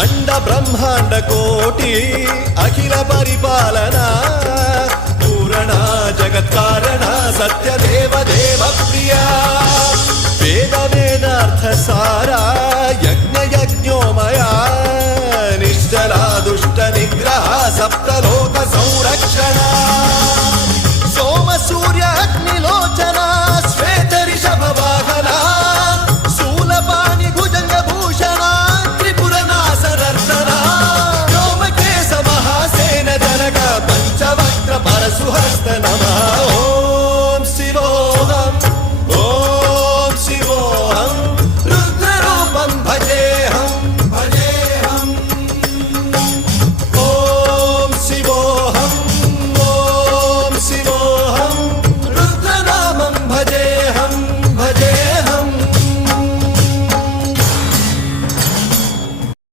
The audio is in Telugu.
అండ బ్రహ్మాండ కోటి అఖిల పరిపాలన పూరణ జగత్కారణ సత్యదేవ దేవ ప్రియ వేద వేదార్థ సారా యజ్ఞ యజ్ఞోమయ